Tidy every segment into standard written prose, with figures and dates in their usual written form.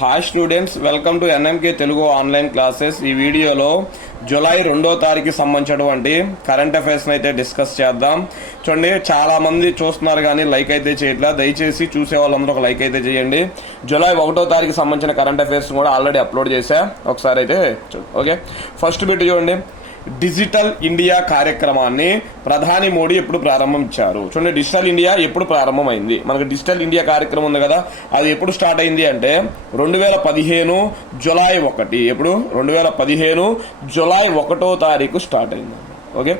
Hi students, welcome to NMK Telugu online classes. ఈ వీడియోలో July 2వ తారీఖు సంబంధించినటువంటి కరెంట్ అఫైర్స్ని అయితే డిస్కస్ చేద్దాం. చూడండి, చాలా మంది చూస్తున్నారు కానీ లైక్ అయితే చేయట్లేదు. దయచేసి చూసే వాళ్ళందరూ ఒక లైక్ అయితే చేయండి. జూలై 1వ తారీఖు సంబంధించిన కరెంట్ అఫైర్స్ కూడా ఆల్రెడీ అప్లోడ్ చేశా, ఒకసారి అయితే ఓకే. ఫస్ట్ బిట్ చూడండి, డిజిటల్ ఇండియా కార్యక్రమాన్ని ప్రధాని మోడీ ఎప్పుడు ప్రారంభించారు? చూడండి, డిజిటల్ ఇండియా ఎప్పుడు ప్రారంభమైంది? మనకు డిజిటల్ ఇండియా కార్యక్రమం ఉంది కదా, అది ఎప్పుడు స్టార్ట్ అయింది అంటే 2015 జూలై 1. ఎప్పుడు? 2015 జూలై 1వ తారీఖు స్టార్ట్ అయింది. ఓకే,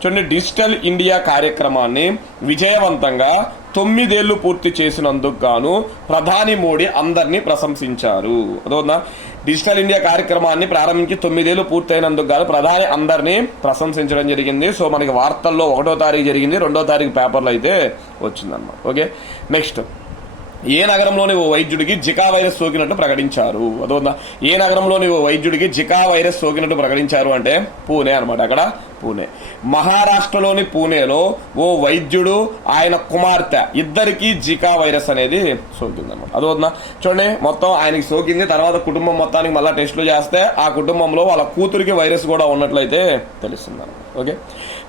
చూడండి, డిజిటల్ ఇండియా కార్యక్రమాన్ని విజయవంతంగా 9 ఏళ్లు పూర్తి చేసినందుకు గాను ప్రధాని మోడీ అందరినీ ప్రశంసించారు. అదోనా, డిజిటల్ ఇండియా కార్యక్రమాన్ని ప్రారంభించి 9 ఏళ్లు పూర్తయినందుకు గాను ప్రధాని అందరినీ ప్రశంసించడం జరిగింది. సో మనకి వార్తల్లో 1వ తారీఖు జరిగింది, 2వ తారీఖు పేపర్లో అయితే వచ్చిందన్నమాట. ఓకే, నెక్స్ట్, ఏ నగరంలోని ఓ వైద్యుడికి జికా వైరస్ సోకినట్టు ప్రకటించారు? అదోందా, ఏ నగరంలోని ఓ వైద్యుడికి జికా వైరస్ సోకినట్టు ప్రకటించారు అంటే పూణే అనమాట. అక్కడ పూణే. మహారాష్ట్రలోని పూణేలో ఓ వైద్యుడు, ఆయన కుమార్తె ఇద్దరికి జికా వైరస్ అనేది సోకింది అనమాట. అదోందా, చూడండి, మొత్తం ఆయనకి సోకింది, తర్వాత కుటుంబం మొత్తానికి మళ్ళీ టెస్టులు చేస్తే ఆ కుటుంబంలో వాళ్ళ కూతురికి వైరస్ కూడా ఉన్నట్లయితే తెలుస్తుంది అనమాట. ఓకే,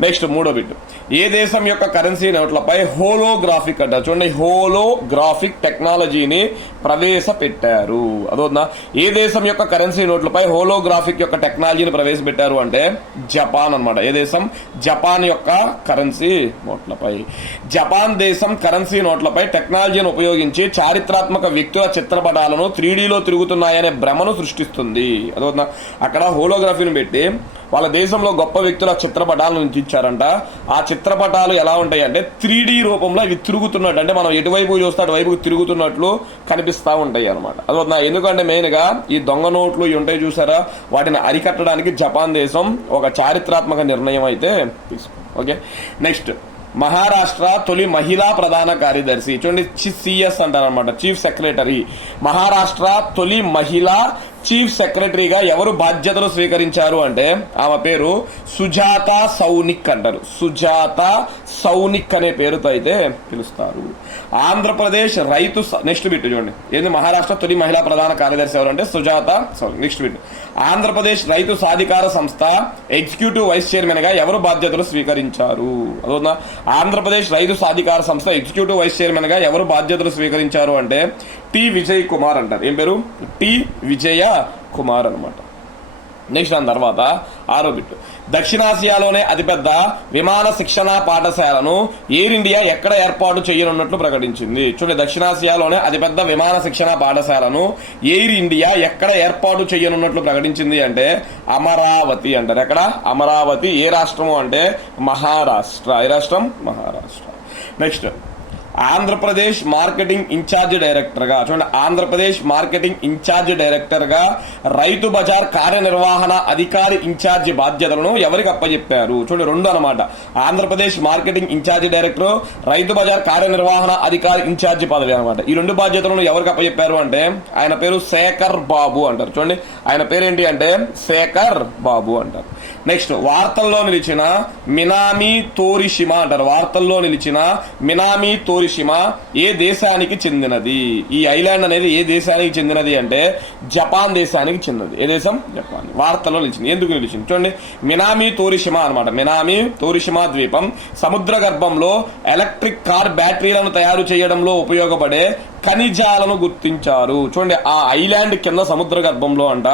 నెక్స్ట్, 3వ బిట్, ఏ దేశం యొక్క కరెన్సీ నోట్లపై హోలోగ్రాఫిక్ అంటారు? చూడండి, హోలోగ్రాఫిక్ టెక్నాలజీని ప్రవేశపెట్టారు. అదోనా, ఏ దేశం యొక్క కరెన్సీ నోట్లపై హోలోగ్రాఫిక్ యొక్క టెక్నాలజీని ప్రవేశపెట్టారు అంటే జపాన్ అన్నమాట. ఏ దేశం? జపాన్ యొక్క కరెన్సీ నోట్లపై. జపాన్ దేశం కరెన్సీ నోట్లపై టెక్నాలజీని ఉపయోగించి చారిత్రాత్మక వ్యక్తుల చిత్రపటాలను 3Dలో తిరుగుతున్నాయనే భ్రమను సృష్టిస్తుంది. అదోనా, అక్కడ హోలోగ్రఫీని పెట్టి వాళ్ళ దేశంలో గొప్ప వ్యక్తుల చిత్రపటాలను ఇచ్చారంట. ఆ చిత్రపటాలు ఎలా ఉంటాయి అంటే 3D రూపంలో ఇవి తిరుగుతున్నట్టు, అంటే మనం ఎటువైపు చూస్తే అటువైపు తిరుగుతున్నట్లు కనిపిస్తూ ఉంటాయి అనమాట. అదొక, ఎందుకంటే మెయిన్ గా ఈ దొంగ నోట్లు ఇవి ఉంటాయి చూసారా, వాటిని అరికట్టడానికి జపాన్ దేశం ఒక చారిత్రాత్మక నిర్ణయం అయితే తీసుకుంది. ఓకే, నెక్స్ట్, మహారాష్ట్ర తొలి మహిళా ప్రధాన కార్యదర్శి. చూడండి, సిఎస్ అంటారనమాట, చీఫ్ సెక్రటరీ. మహారాష్ట్ర తొలి మహిళా చీఫ్ సెక్రటరీగా ఎవరు బాధ్యతలు స్వీకరించారు అంటే ఆమె పేరు సుజాత సౌనిక్ అంటారు. సుజాత సౌనిక్ అనే పేరుతో అయితే పిలుస్తారు. ఆంధ్రప్రదేశ్ రైతు, నెక్స్ట్ బిట్ చూడండి, ఏంది? మహారాష్ట్ర తొలి మహిళా ప్రధాన కార్యదర్శి ఎవరు అంటే సుజాత సౌనిక్. నెక్స్ట్ బిట్, ఆంధ్రప్రదేశ్ రైతు సాధికార సంస్థ ఎగ్జిక్యూటివ్ వైస్ చైర్మన్ గా ఎవరు బాధ్యతలు స్వీకరించారు? అదొక, ఆంధ్రప్రదేశ్ రైతు సాధికార సంస్థ ఎగ్జిక్యూటివ్ వైస్ చైర్మన్ గా ఎవరు బాధ్యతలు స్వీకరించారు అంటే టి విజయ్ కుమార్ అంటారు. ఏం పేరు? టి విజయ కుమార్ అనమాట. నెక్స్ట్, దాని తర్వాత 6వ బిట్, దక్షిణాసియాలోనే అతిపెద్ద విమాన శిక్షణ పాఠశాలను ఎయిర్ ఇండియా ఎక్కడ ఏర్పాటు చేయనున్నట్లు ప్రకటించింది? చూడండి, దక్షిణాసియాలోనే అతిపెద్ద విమాన శిక్షణ పాఠశాలను ఎయిర్ ఇండియా ఎక్కడ ఏర్పాటు చేయనున్నట్లు ప్రకటించింది అంటే అమరావతి అంటారు. ఎక్కడ? అమరావతి. ఏ రాష్ట్రము అంటే మహారాష్ట్ర. ఏ రాష్ట్రం? Maharashtra. Next, Andhra Pradesh marketing incharge director గా, చూడండి, ఆంధ్రప్రదేశ్ మార్కెటింగ్ ఇన్ఛార్జ్ డైరెక్టర్ గా రైతు బజార్ కార్యనిర్వహణ అధికారి ఇన్ఛార్జి బాధ్యతలను ఎవరికి అప్పచెప్పారు? చూడండి, 2 అనమాట. Andhra Pradesh marketing incharge director, Rythu Bazar కార్యనిర్వహణ అధికారి ఇన్ఛార్జి పదవి అనమాట. ఈ 2 బాధ్యతలను ఎవరికి అప్పచెప్పారు అంటే ఆయన పేరు శేఖర్ బాబు అంటారు. చూడండి, ఆయన పేరు ఏంటి అంటే శేఖర్ బాబు అంటారు. నెక్స్ట్, వార్తల్లో నిలిచిన మినామి తోరిషిమా అంటారు. వార్తల్లో నిలిచిన మినామి తోరిషిమా ఏ దేశానికి చెందినది? ఈ ఐలాండ్ అనేది ఏ దేశానికి చెందినది అంటే జపాన్ దేశానికి చెందినది. ఏ దేశం? జపాన్. వార్తల్లో నిలిచింది. ఎందుకు నిలిచింది? చూడండి, మినామి తోరిషిమా అనమాట. మినామి తోరిషిమా ద్వీపం సముద్ర గర్భంలో ఎలక్ట్రిక్ కార్ బ్యాటరీలను తయారు చేయడంలో ఉపయోగపడే ఖనిజాలను గుర్తించారు. చూడండి, ఆ ఐలాండ్ కింద సముద్ర గర్భంలో అంట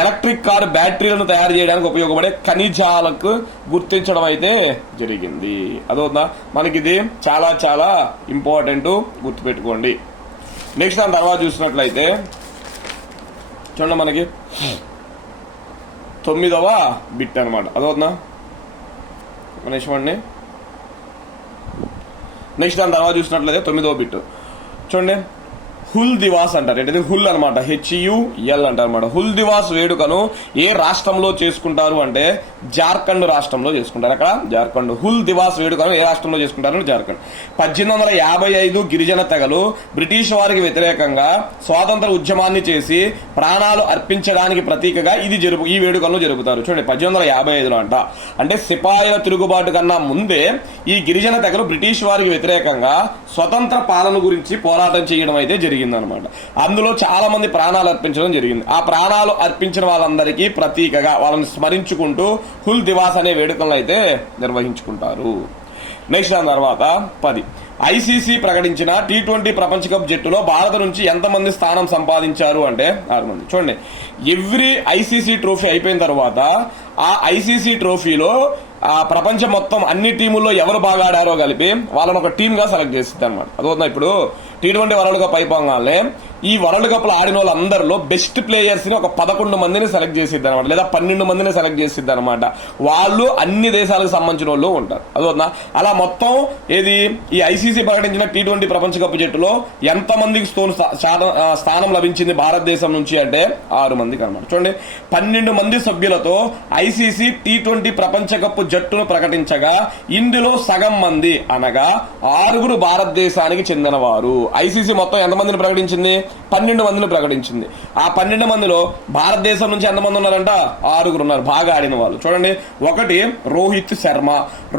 ఎలక్ట్రిక్ కార్ బ్యాటరీలను తయారు చేయడానికి ఉపయోగపడే ఖనిజాలకు గుర్తించడం అయితే జరిగింది. అదొక, మనకి ఇది చాలా చాలా ఇంపార్టెంట్, గుర్తుపెట్టుకోండి. నెక్స్ట్, దాని తర్వాత చూసినట్లయితే చూడండి, మనకి 9వ బిట్ అనమాట. అదొక నిమిషమండి. నెక్స్ట్, దాని తర్వాత చూసినట్లయితే 9వ బిట్ చూడండి, హుల్ దివాస్ అంటారు. ఏంటది? హుల్ అనమాట, HUL అంటారు అనమాట. హుల్ దివాస్ వేడుకను ఏ రాష్ట్రంలో చేసుకుంటారు అంటే జార్ఖండ్ రాష్ట్రంలో చేసుకుంటారు. అక్కడ జార్ఖండ్. హుల్ దివాస్ వేడుకను ఏ రాష్ట్రంలో చేసుకుంటారు? జార్ఖండ్. 1855 గిరిజన తెగలు బ్రిటిష్ వారికి వ్యతిరేకంగా స్వాతంత్ర ఉద్యమాన్ని చేసి ప్రాణాలు అర్పించడానికి ప్రతీకగా ఈ వేడుకలను జరుపుతారు. చూడండి, 1855లో అంట, అంటే సిపాయిల తిరుగుబాటు కన్నా ముందే ఈ గిరిజన తెగలు బ్రిటిష్ వారికి వ్యతిరేకంగా స్వతంత్ర పాలన గురించి పోరాటం చేయడం అయితే జరిగింది. జరిగిందనమాట. అందులో చాలా మంది ప్రాణాలు అర్పించడం జరిగింది. ఆ ప్రాణాలు అర్పించిన వాళ్ళందరికీ ప్రతీకగా వాళ్ళని స్మరించుకుంటూ హుల్ దివాస్ అనే వేడుకలను అయితే నిర్వహించుకుంటారు. నెక్స్ట్ దాని తర్వాత 10 ఐసీసీ ప్రకటించిన T20 ప్రపంచ కప్ జట్టులో భారత నుంచి ఎంతమంది స్థానం సంపాదించారు అంటే 6 మంది. చూడండి, ఎవ్రీ ఐసీసీ ట్రోఫీ అయిపోయిన తర్వాత ఆ ఐసీసీ ట్రోఫీలో ఆ ప్రపంచం మొత్తం అన్ని టీముల్లో ఎవరు బాగా ఆడారో కలిపి వాళ్ళని ఒక టీమ్ గా సెలెక్ట్ చేసిద్ది అనమాట. అదవుతుంది. ఇప్పుడు T20 వరల్డ్ కప్ అయిపోగానే ఈ వరల్డ్ కప్ లో ఆడిన వాళ్ళందరిలో బెస్ట్ ప్లేయర్స్ ని ఒక 11 మందిని సెలెక్ట్ చేసిద్ది అనమాట, లేదా 12 మందిని సెలెక్ట్ చేసిద్ది అనమాట. వాళ్ళు అన్ని దేశాలకు సంబంధించిన వాళ్ళు ఉంటారు. అదవుతుందా? అలా మొత్తం ఏది ఈ ఐసీసీ ప్రకటించిన T20 ప్రపంచ కప్ జట్టులో ఎంత మందికి స్థానం లభించింది భారతదేశం నుంచి అంటే 6 మందికి అనమాట. చూడండి, 12 మంది సభ్యులతో ఐసీసీ T20 ప్రపంచ కప్ జట్టును ప్రకటించగా ఇందులో సగం మంది అనగా 6 భారతదేశానికి చెందినవారు. ఐసీసీ మొత్తం ఎంతమందిని ప్రకటించింది? 12 మందిని ప్రకటించింది. ఆ 12 మందిలో భారతదేశం నుంచి ఎంతమంది ఉన్నారంట? 6 ఉన్నారు బాగా ఆడిన వాళ్ళు. చూడండి, 1 రోహిత్ శర్మ,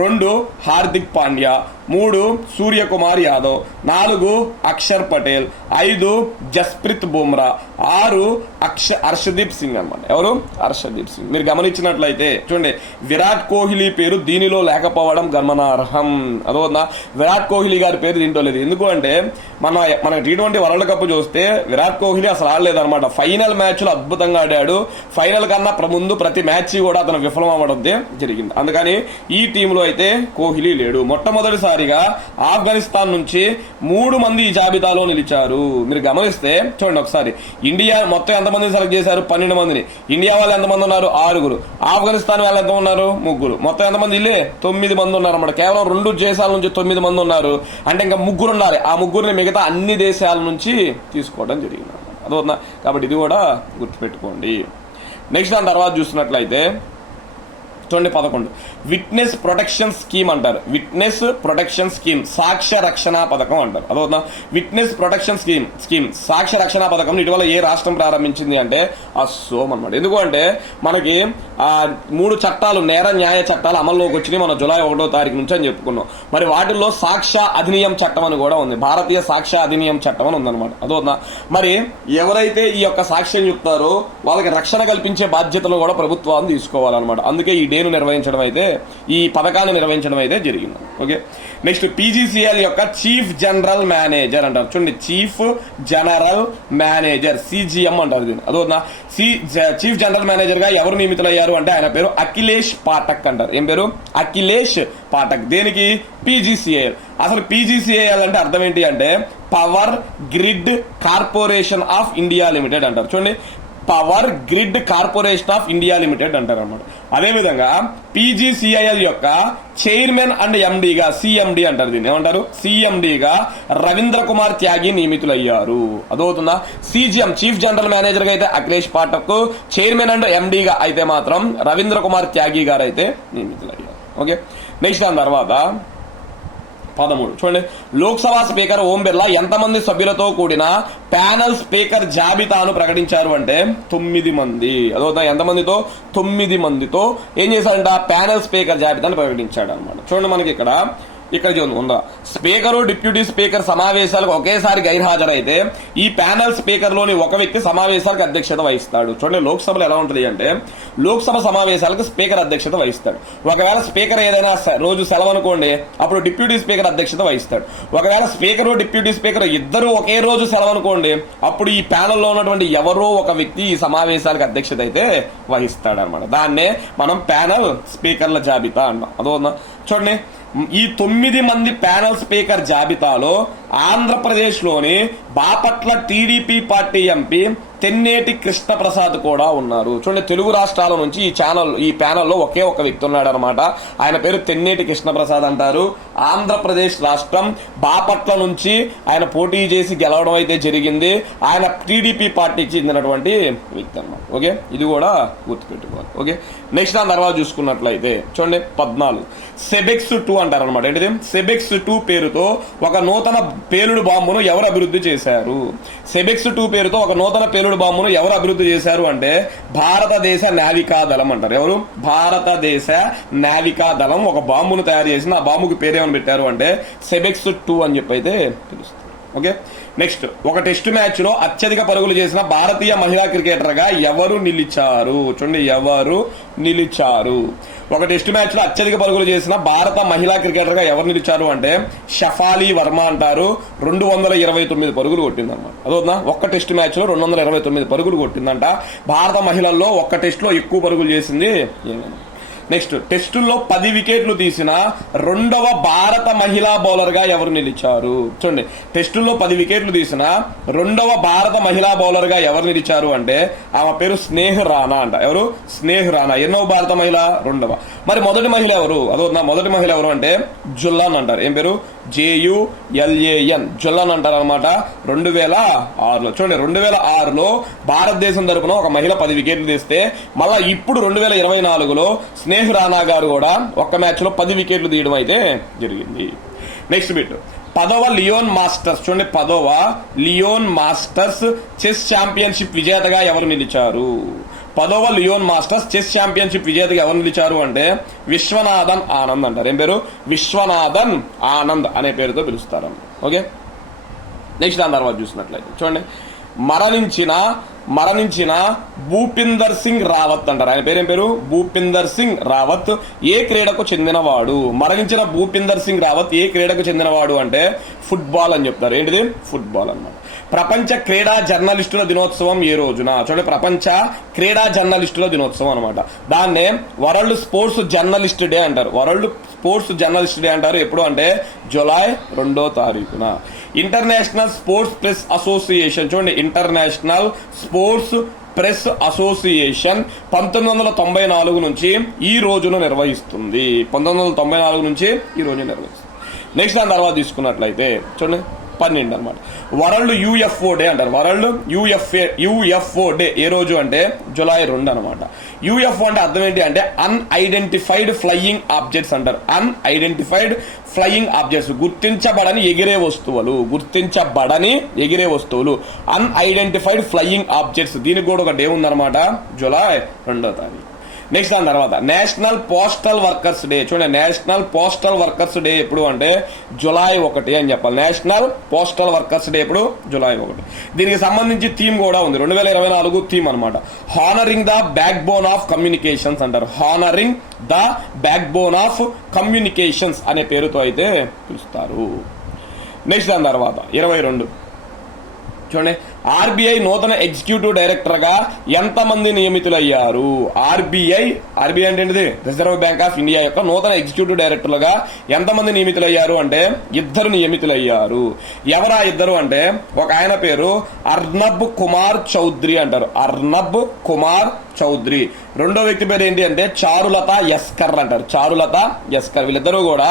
2 హార్దిక్ పాండ్యా, 3 సూర్యకుమార్ యాదవ్, 4 అక్షర్ పటేల్, 5 జస్ప్రీత్ బుమ్రా, 6 హర్షదీప్ సింగ్ అనమాట. ఎవరు? హర్షదీప్ సింగ్. మీరు గమనించినట్లయితే చూడండి, విరాట్ కోహ్లీ పేరు దీనిలో లేకపోవడం గమనార్హం. అదోనా, విరాట్ కోహ్లీ గారి పేరు దీంట్లో లేదు. ఎందుకు అంటే మన T20 వరల్డ్ కప్ చూస్తే విరాట్ కోహ్లీ అసలు ఆడలేదన్నమాట. ఫైనల్ మ్యాచ్ లో అద్భుతంగా ఆడాడు. ఫైనల్ కన్నా ముందు ప్రతి మ్యాచ్ కూడా అతను విఫలం అవ్వడం జరిగింది. అందుకని ఈ టీంలో అయితే కోహ్లీ లేడు. మొట్టమొదటిసారిగా ఆఫ్ఘనిస్తాన్ నుంచి 3 మంది ఈ జాబితాలో నిలిచారు. మీరు గమనిస్తే చూడండి ఒకసారి, ఇండియా మొత్తం ఎంతమందిని సెలెక్ట్ చేశారు? 12 మందిని. ఇండియా వాళ్ళు ఎంతమంది ఉన్నారు? 6. ఆఫ్ఘనిస్తాన్ వాళ్ళు ఎంత ఉన్నారు? 3. మొత్తం ఎంతమంది? ఇల్లే 9 మంది ఉన్నారు అన్నమాట. కేవలం 2 దేశాల నుంచి 9 మంది ఉన్నారు. అంటే ఇంకా 3 ఉండాలి. ఆ 3ని మిగతా అన్ని దేశాల నుంచి తీసుకోవడం జరిగింది. అదవుతుందా? కాబట్టి ఇది కూడా గుర్తుపెట్టుకోండి. నెక్స్ట్ దాని తర్వాత చూసినట్లయితే చూడండి 11 విట్నెస్ ప్రొటెక్షన్ స్కీమ్ అంటారు. విట్నెస్ ప్రొటెక్షన్ స్కీమ్, సాక్ష్య రక్షణ పథకం అంటారు. అదవుతుందా? విట్నెస్ ప్రొటెక్షన్ స్కీమ్ సాక్ష్య రక్షణ పథకం ఇటీవల ఏ రాష్ట్రం ప్రారంభించింది అంటే అస్సోం అనమాట. ఎందుకు అంటే మనకి 3 చట్టాలు, నేర న్యాయ చట్టాలు అమల్లోకి వచ్చినాయి మన జూలై 1వ తారీఖు నుంచి అని చెప్పుకున్నాం. మరి వాటిల్లో సాక్ష్య అధినియం చట్టం అని కూడా ఉంది. భారతీయ సాక్ష్య అధినియం చట్టం అని ఉందన్నమాట. అదవుతుందా? మరి ఎవరైతే ఈ యొక్క సాక్ష్యం చెప్తారో వాళ్ళకి రక్షణ కల్పించే బాధ్యతలు కూడా ప్రభుత్వాన్ని తీసుకోవాలన్నమాట. అందుకే ఈ డేను నిర్వహించడం అయితే, ఈ పథకాన్ని నిర్వహించడం అయితే జరిగింది. ఓకే, నెక్స్ట్ PGCL యొక్క చీఫ్ జనరల్ మేనేజర్ అంటారు. చూడండి, చీఫ్ జనరల్ మేనేజర్ CGM అంటారు దీన్ని. అదోనా, చీఫ్ జనరల్ మేనేజర్ గా ఎవరు నియమితులయ్యారు అంటే ఆయన పేరు అఖిలేష్ పాఠక్ అంటారు. ఏం పేరు? అఖిలేష్ పాఠక్. దేనికి? PGCL. అసలు PGCL అంటే అర్థం ఏంటి అంటే power grid corporation of India limited అంటారు. చూడండి, power grid corporation of India limited అంటారు అన్నమాట. అదేవిధంగా PGCIL యొక్క చైర్మన్ అండ్ ఎండీగా CMD అంటారు దీన్ని. ఏమంటారు? CMDగా రవీంద్ర కుమార్ త్యాగి నియమితులయ్యారు. అదవుతుందా? CGM చీఫ్ జనరల్ మేనేజర్ గా అయితే అఖిలేష్ పాఠక్, చైర్మన్ అండ్ ఎండీగా అయితే మాత్రం రవీంద్ర కుమార్ త్యాగి గారు అయితే నియమితులయ్యారు. ఓకే, నెక్స్ట్ దాని తర్వాత 13 చూడండి, లోక్సభ స్పీకర్ ఓం బిర్లా ఎంతమంది సభ్యులతో కూడిన ప్యానల్ స్పీకర్ జాబితాను ప్రకటించారు అంటే 9 మంది. అదవుతా? ఎంతమందితో? 9 మందితో ఏం చేశాడంట? ప్యానల్ స్పీకర్ జాబితాను ప్రకటించాడు అనమాట. చూడండి, మనకి ఇక్కడ ఉందా, స్పీకరు డిప్యూటీ స్పీకర్ సమావేశాలకు ఒకేసారి గైర్హాజరైతే ఈ ప్యానల్ స్పీకర్ లోని ఒక వ్యక్తి సమావేశాలకు అధ్యక్షత వహిస్తాడు. చూడండి, లోక్సభలో ఎలా ఉంటుంది అంటే లోక్సభ సమావేశాలకు స్పీకర్ అధ్యక్షత వహిస్తాడు. ఒకవేళ స్పీకర్ ఏదైనా రోజు సెలవు అనుకోండి, అప్పుడు డిప్యూటీ స్పీకర్ అధ్యక్షత వహిస్తాడు. ఒకవేళ స్పీకరు డిప్యూటీ స్పీకర్ ఇద్దరు ఒకే రోజు సెలవు అనుకోండి, అప్పుడు ఈ ప్యానల్లో ఉన్నటువంటి ఎవరో ఒక వ్యక్తి ఈ సమావేశాలకు అధ్యక్షత అయితే వహిస్తాడు అనమాట. దాన్నే మనం ప్యానల్ స్పీకర్ల జాబితా అన్నాం. అదోనా? చూడండి, ఈ 9 మంది ప్యానల్ స్పీకర్ జాబితాలో ఆంధ్రప్రదేశ్ లోని Bapatla TDP party MP Tenneti Krishnaprasad కూడా ఉన్నారు. చూడండి, తెలుగు రాష్ట్రాల నుంచి ఈ ప్యానల్లో ఒకే ఒక వ్యక్తి ఉన్నాడు అనమాట. ఆయన పేరు తెన్నేటి కృష్ణప్రసాద్ అంటారు. ఆంధ్రప్రదేశ్ రాష్ట్రం బాపట్ల నుంచి ఆయన పోటీ చేసి గెలవడం అయితే జరిగింది. ఆయన TDP పార్టీకి చెందినటువంటి వ్యక్తి అనమాట. ఓకే, ఇది కూడా గుర్తుపెట్టుకోవాలి. ఓకే, నెక్స్ట్ దాని తర్వాత చూసుకున్నట్లయితే చూడండి 14 సెబెక్స్ 2 అంటారు అనమాట. ఏంటిది? సెబెక్స్ 2 పేరుతో ఒక నూతన పేలుడు బాంబును ఎవరు అభివృద్ధి చేశారు? సెబెక్స్ 2 పేరుతో ఒక నూతన పేలుడు బాంబును ఎవరు అభివృద్ధి చేశారు అంటే భారతదేశ నావికా దళం అంటారు. ఎవరు? భారతదేశ నావికా దళం ఒక బాంబును తయారు చేసింది. ఆ బాంబుకి పేరేమని పెట్టారు అంటే సెబెక్స్ 2 అని చెప్పి అయితే తెలుస్తుంది. ఓకే, నెక్స్ట్, ఒక టెస్ట్ మ్యాచ్ లో అత్యధిక పరుగులు చేసిన భారతీయ మహిళా క్రికెటర్ గా ఎవరు నిలిచారు? చూడండి, ఎవరు నిలిచారు? ఒక టెస్ట్ మ్యాచ్ లో అత్యధిక పరుగులు చేసిన భారత మహిళా క్రికెటర్ గా ఎవరు నిలిచారు అంటే షఫాలి వర్మ అంటారు. 229 పరుగులు కొట్టిందన్నమాట. అదొద్దా, ఒక్క టెస్ట్ మ్యాచ్ లో 229 పరుగులు కొట్టిందంట. భారత మహిళల్లో ఒక్క టెస్ట్ లో ఎక్కువ పరుగులు చేసింది ఏమైనా. నెక్స్ట్, టెస్టుల్లో 10 వికెట్లు తీసిన రెండవ భారత మహిళా బౌలర్ గా ఎవరు నిలిచారు? చూడండి, టెస్టుల్లో 10 వికెట్లు తీసిన రెండవ భారత మహిళా బౌలర్ గా ఎవరు నిలిచారు అంటే ఆమె పేరు స్నేహ్ రాణా అంట. ఎవరు? స్నేహ్ రాణా. ఎన్నో భారత మహిళ? రెండవ. మరి మొదటి మహిళ ఎవరు? అదో మొదటి మహిళ ఎవరు అంటే జుల్లాన్ అంటారు. ఏం పేరు? JULAN, జుల్లాన్ అంటారు అనమాట. 2006లో. చూడండి, 2006లో భారతదేశం తరపున ఒక మహిళ 10 వికెట్లు తీస్తే మళ్ళా ఇప్పుడు 2024లో స్నేహ్ రాణా గారు కూడా ఒక్క మ్యాచ్ లో 10 వికెట్లు తీయడం అయితే జరిగింది. నెక్స్ట్ బిట్, 10వ లియోన్ మాస్టర్స్. చూడండి, 10వ లియోన్ మాస్టర్స్ చెస్ ఛాంపియన్షిప్ విజేతగా ఎవరు నిలిచారు? 10వ లియోన్ మాస్టర్స్ చెస్ ఛాంపియన్షిప్ విజేతగా ఎవరు నిలిచారు అంటే విశ్వనాథన్ ఆనంద్ అంటారు. ఏం పేరు? విశ్వనాథన్ ఆనంద్ అనే పేరుతో పిలుస్తారు. ఓకే, నెక్స్ట్ దాని తర్వాత చూసినట్లయితే చూడండి, మరణించిన భూపిందర్ సింగ్ రావత్ అంటారు. ఆయన పేరేం పేరు? భూపిందర్ సింగ్ రావత్ ఏ క్రీడకు చెందినవాడు? మరణించిన భూపిందర్ సింగ్ రావత్ ఏ క్రీడకు చెందినవాడు అంటే ఫుట్బాల్ అని చెప్తారు. ఏంటిది? ఫుట్బాల్ అన్నమాట. ప్రపంచ క్రీడా జర్నలిస్టుల దినోత్సవం ఏ రోజున? చూడండి, ప్రపంచ క్రీడా జర్నలిస్టుల దినోత్సవం అనమాట. దాన్నే వరల్డ్ స్పోర్ట్స్ జర్నలిస్ట్ డే అంటారు. వరల్డ్ స్పోర్ట్స్ జర్నలిస్ట్ డే అంటారు. ఎప్పుడు అంటే జూలై 2వ తారీఖున. International sports press association. చూడండి, ఇంటర్నేషనల్ స్పోర్ట్స్ ప్రెస్ అసోసియేషన్ 1994 నుంచి ఈ రోజును నిర్వహిస్తుంది. 1994 నుంచి ఈ రోజు నిర్వహిస్తుంది. నెక్స్ట్ దాని తర్వాత తీసుకున్నట్లయితే చూడండి 12 అనమాట. వరల్డ్ UFO డే అంటారు. వరల్డ్ UFO డే ఏ రోజు అంటే జూలై 2 అనమాట. UFO అంటే అర్థం ఏంటి అంటే అన్ఐడెంటిఫైడ్ ఫ్లయింగ్ ఆబ్జెక్ట్స్ అంటారు. అన్ఐడెంటిఫైడ్ ఫ్లయింగ్ ఆబ్జెక్ట్స్, గుర్తించబడని ఎగిరే వస్తువులు. అన్ఐడెంటిఫైడ్ ఫ్లయింగ్ ఆబ్జెక్ట్స్, దీనికి కూడా ఒక డే ఉందన్నమాట, జూలై 2వ తారీఖు. నెక్స్ట్ దాని తర్వాత నేషనల్ పోస్టల్ వర్కర్స్ డే. చూడండి, నేషనల్ పోస్టల్ వర్కర్స్ డే ఎప్పుడు అంటే జూలై 1 అని చెప్పాలి. నేషనల్ పోస్టల్ వర్కర్స్ డే ఎప్పుడు? జూలై 1. దీనికి సంబంధించి థీమ్ కూడా ఉంది, 2024 థీమ్ అనమాట. Honouring the backbone of communications అంటారు. Honouring the backbone of communications అనే పేరుతో అయితే పిలుస్తారు. నెక్స్ట్ దాని తర్వాత 22 చూడండి, RBI నూతన ఎగ్జిక్యూటివ్ డైరెక్టర్ గా ఎంతమంది నియమితులయ్యారు? RBI అంటే ఏంటిది? రిజర్వ్ బ్యాంక్ ఆఫ్ ఇండియా యొక్క నూతన ఎగ్జిక్యూటివ్ డైరెక్టర్లుగా ఎంతమంది నియమితులయ్యారు అంటే 2 నియమితులయ్యారు. ఎవరా 2 అంటే ఒక ఆయన పేరు అర్నబ్ కుమార్ చౌదరి అంటారు. అర్నబ్ కుమార్ చౌదరి. రెండో వ్యక్తి పేరు ఏంటి అంటే చారులత యస్కర్ అంటారు. చారులత యస్కర్. వీళ్ళిద్దరూ కూడా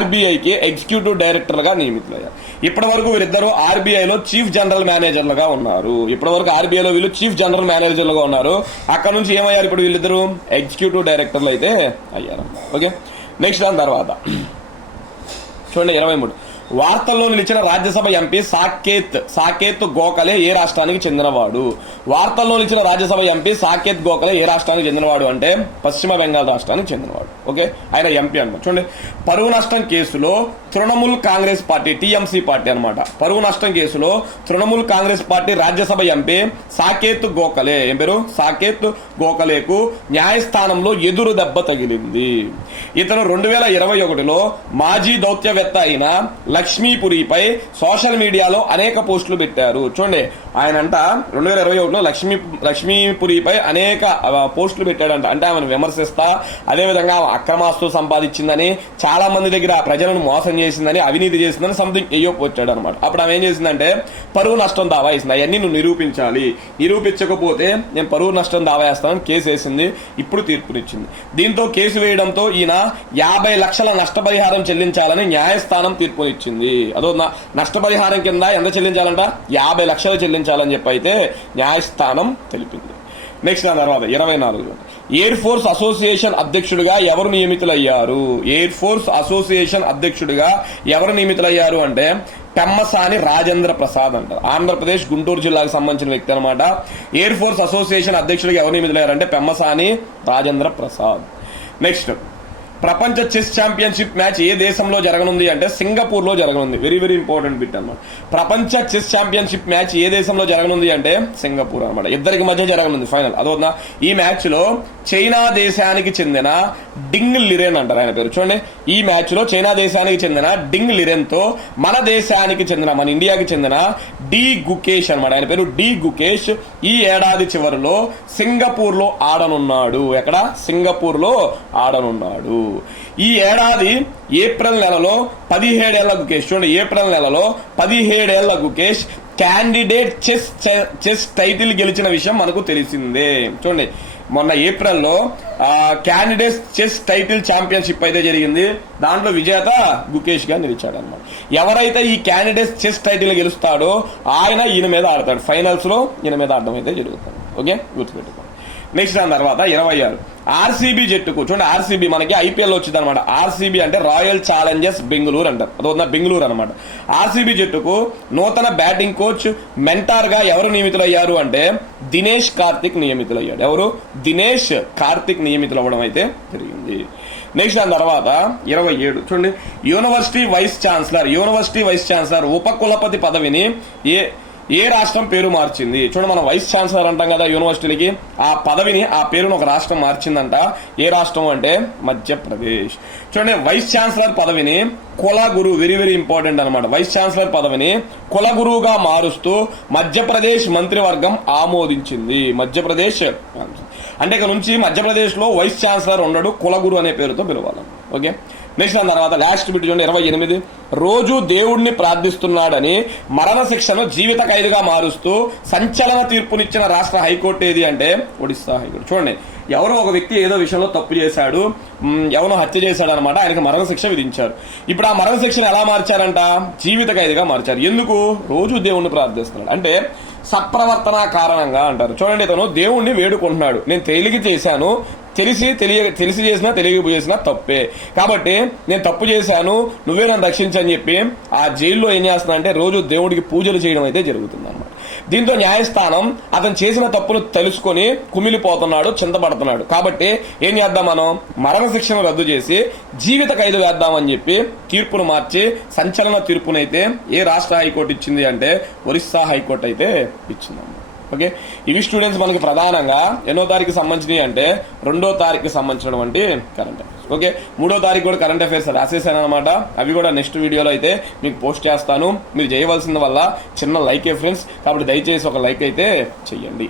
RBIకి ఎగ్జిక్యూటివ్ డైరెక్టర్లుగా నియమితులయ్యారు. ఇప్పటి వరకు వీరిద్దరూ RBIలో చీఫ్ జనరల్ మేనేజర్లుగా ఉన్నారు. ఇప్పటి వరకు RBIలో వీళ్ళు చీఫ్ జనరల్ మేనేజర్లుగా ఉన్నారు. అక్కడ నుంచి ఏమయ్యారు? ఇప్పుడు వీళ్ళిద్దరూ ఎగ్జిక్యూటివ్ డైరెక్టర్లు అయితే అయ్యారు. ఓకే, నెక్స్ట్ దాని తర్వాత చూడండి 23. వార్తల్లో నిలిచిన రాజ్యసభ ఎంపీ సాకేత్ గోఖలే ఏ రాష్ట్రానికి చెందినవాడు? వార్తల్లో నిలిచిన రాజ్యసభ ఎంపీ సాకేత్ గోఖలే ఏ రాష్ట్రానికి చెందినవాడు అంటే పశ్చిమ బెంగాల్ రాష్ట్రానికి చెందినవాడు. ఓకే, ఆయన ఎంపీ అనమాట. చూడండి, పరువు నష్టం కేసులో Trinamool Congress party, TMC party అనమాట. పరువు నష్టం కేసులో తృణమూల్ కాంగ్రెస్ పార్టీ రాజ్యసభ ఎంపీ సాకేత్ గోఖలే, ఏం పేరు? సాకేత్ గోఖలేకు న్యాయస్థానంలో ఎదురు దెబ్బ తగిలింది. ఇతను 2021లో మాజీ దౌత్యవేత్త అయిన లక్ష్మీపురిపై సోషల్ మీడియాలో అనేక పోస్టులు పెట్టారు. చూడండి, ఆయనంట 2021లో లక్ష్మీపురిపై అనేక పోస్టులు పెట్టాడంట. అంటే ఆమెను విమర్శిస్తా, అదేవిధంగా అక్రమాస్తులు సంపాదించిందని, చాలా మంది దగ్గర ప్రజలను మోసం చేసిందని, అవినీతి చేసిందని సంథింగ్ వచ్చాడు అనమాట. అప్పుడు ఆమె ఏం చేసిందంటే పరువు నష్టం దావా వేసింది. అవన్నీ నువ్వు నిరూపించాలి, నిరూపించకపోతే నేను పరువు నష్టం దావా వేస్తానని కేసు వేసింది. ఇప్పుడు తీర్పునిచ్చింది. దీంతో కేసు వేయడంతో ఈయన 50 లక్షల నష్టపరిహారం చెల్లించాలని న్యాయస్థానం తీర్పునిచ్చింది. అదో నష్టపరిహారం కింద ఎంత చెల్లించాలంట? 50 లక్షలు చెల్లించాలని చెప్పి అయితే న్యాయస్థానం తెలిపింది. నెక్స్ట్ దాని తర్వాత 24 ఎయిర్ ఫోర్స్ అసోసియేషన్ అధ్యక్షుడిగా ఎవరు నియమితులయ్యారు? ఎయిర్ ఫోర్స్ అసోసియేషన్ అధ్యక్షుడిగా ఎవరు నియమితులయ్యారు అంటే పెమ్మసాని రాజేంద్ర ప్రసాద్ అంటారు. ఆంధ్రప్రదేశ్ గుంటూరు జిల్లాకు సంబంధించిన వ్యక్తి అనమాట. ఎయిర్ ఫోర్స్ అసోసియేషన్ అధ్యక్షుడిగా ఎవరు నియమితులయ్యారంటే పెమ్మసాని రాజేంద్ర ప్రసాద్. నెక్స్ట్, ప్రపంచ చెస్ ఛాంపియన్షిప్ మ్యాచ్ ఏ దేశంలో జరగనుంది అంటే సింగపూర్ లో జరగనుంది. వెరీ వెరీ ఇంపార్టెంట్ బిట్ అనమాట. ప్రపంచ చెస్ ఛాంపియన్షిప్ మ్యాచ్ ఏ దేశంలో జరగనుంది అంటే సింగపూర్ అనమాట. ఇద్దరికి మధ్య జరగనుంది ఫైనల్. అదొక ఈ మ్యాచ్ లో చైనా దేశానికి చెందిన డింగ్ లిరెన్ అంటారు ఆయన పేరు. చూడండి, ఈ మ్యాచ్ లో చైనా దేశానికి చెందిన డింగ్ లిరెన్ తో మన దేశానికి చెందిన, మన ఇండియాకి చెందిన డి గుకేష్ అనమాట. ఆయన పేరు డి గుకేష్ ఈ ఏడాది చివరిలో సింగపూర్ లో ఆడనున్నాడు. ఎక్కడ? సింగపూర్ లో ఆడనున్నాడు. ఈ ఏడాది ఏప్రిల్ నెలలో 17 ఏళ్ల గుకేష్, చూడండి, ఏప్రిల్ నెలలో 17 ఏళ్ల గుకేష్ క్యాండిడేట్ చెస్ టైటిల్ గెలిచిన విషయం మనకు తెలిసిందే. చూడండి, మొన్న ఏప్రిల్లో క్యాండిడేట్ చెస్ టైటిల్ ఛాంపియన్షిప్ అయితే జరిగింది. దాంట్లో విజేత గుకేష్ గా నిలిచాడు అనమాట. ఎవరైతే ఈ క్యాండిడేట్ చెస్ టైటిల్ గెలుస్తాడో ఆయన ఈయన మీద ఆడతాడు. ఫైనల్స్ లో ఈయన మీద ఆడడం అయితే జరుగుతుంది. ఓకే, గుర్తుపెట్టుకోండి. నెక్స్ట్ దాని తర్వాత 26 ఆర్సీబీ జట్టుకు, చూడండి, ఆర్సీబీ మనకి ఐపీఎల్ వచ్చింది అనమాట. ఆర్సీబీ అంటే రాయల్ ఛాలెంజర్స్ బెంగళూరు అంటారు. అదొక బెంగళూరు అనమాట. ఆర్సీబీ జట్టుకు నూతన బ్యాటింగ్ కోచ్, మెంటార్ గా ఎవరు నియమితులయ్యారు అంటే దినేష్ కార్తిక్ నియమితులయ్యాడు. ఎవరు? దినేష్ కార్తిక్ నియమితులు అవ్వడం అయితే జరిగింది. నెక్స్ట్ దాని తర్వాత 27 చూడండి, యూనివర్సిటీ వైస్ ఛాన్సలర్ ఉపకులపతి పదవిని ఏ రాష్ట్రం పేరు మార్చింది? చూడండి, మనం వైస్ ఛాన్సలర్ అంటాం కదా యూనివర్సిటీలకి. ఆ పదవిని, ఆ పేరును ఒక రాష్ట్రం మార్చిందంట. ఏ రాష్ట్రం అంటే మధ్యప్రదేశ్. చూడండి, వైస్ ఛాన్సలర్ పదవిని కులగురు, వెరీ వెరీ ఇంపార్టెంట్ అనమాట. వైస్ ఛాన్సలర్ పదవిని కులగురువుగా మారుస్తూ మధ్యప్రదేశ్ మంత్రివర్గం ఆమోదించింది. మధ్యప్రదేశ్ అంటే ఇక నుంచి మధ్యప్రదేశ్ లో వైస్ ఛాన్సలర్ ఉండడు, కులగురు అనే పేరుతో పిలవాలి. ఓకే, నెక్స్ట్ దాని తర్వాత లాస్ట్ బిట్ చూడండి, 28 రోజు దేవుణ్ణి ప్రార్థిస్తున్నాడని మరణ శిక్షను జీవిత ఖైదుగా మారుస్తూ సంచలన తీర్పునిచ్చిన రాష్ట్ర హైకోర్టు ఏది అంటే ఒడిస్సా హైకోర్టు. చూడండి, ఎవరో ఒక వ్యక్తి ఏదో విషయంలో తప్పు చేశాడు, ఎవరో హత్య చేశాడు అనమాట. ఆయనకు మరణ శిక్ష విధించారు. ఇప్పుడు ఆ మరణ శిక్షను ఎలా మార్చారంట? జీవిత ఖైదుగా మార్చారు. ఎందుకు? రోజు దేవుణ్ణి ప్రార్థిస్తున్నాడు అంటే సత్ప్రవర్తన కారణంగా అంటారు. చూడండి, ఇతను దేవుణ్ణి వేడుకుంటున్నాడు. నేను తెలియక చేశాను, తెలిసి చేసినా తెలియకపోయేసినా తప్పే, కాబట్టి నేను తప్పు చేశాను, నువ్వే నన్ను రక్షించని చెప్పి ఆ జైల్లో ఏం చేస్తున్నా అంటే రోజు దేవుడికి పూజలు చేయడం అయితే జరుగుతుంది అన్నమాట. దీంతో న్యాయస్థానం అతను చేసిన తప్పును తెలుసుకొని కుమిలిపోతున్నాడు, చింతపడుతున్నాడు. కాబట్టి ఏం చేద్దాం, మనం మరణ శిక్షను రద్దు చేసి జీవిత ఖైదు వేద్దామని చెప్పి తీర్పును మార్చి సంచలన తీర్పునైతే ఏ రాష్ట్ర హైకోర్టు ఇచ్చింది అంటే ఒరిస్సా హైకోర్టు అయితే ఇచ్చిందన్నమాట. ఓకే, ఇవి స్టూడెంట్స్ మనకి ప్రధానంగా ఎన్నో తారీఖు సంబంధించినవి అంటే 2వ తారీఖుకి సంబంధించినటువంటి కరెంట్ అఫైర్స్. ఓకే, 3వ తారీఖు కూడా కరెంట్ అఫైర్స్ రాసేసాను అనమాట. అవి కూడా నెక్స్ట్ వీడియోలో అయితే మీకు పోస్ట్ చేస్తాను. మీరు చేయవలసిన వల్ల చిన్న లైకే ఫ్రెండ్స్, కాబట్టి దయచేసి ఒక లైక్ అయితే చెయ్యండి.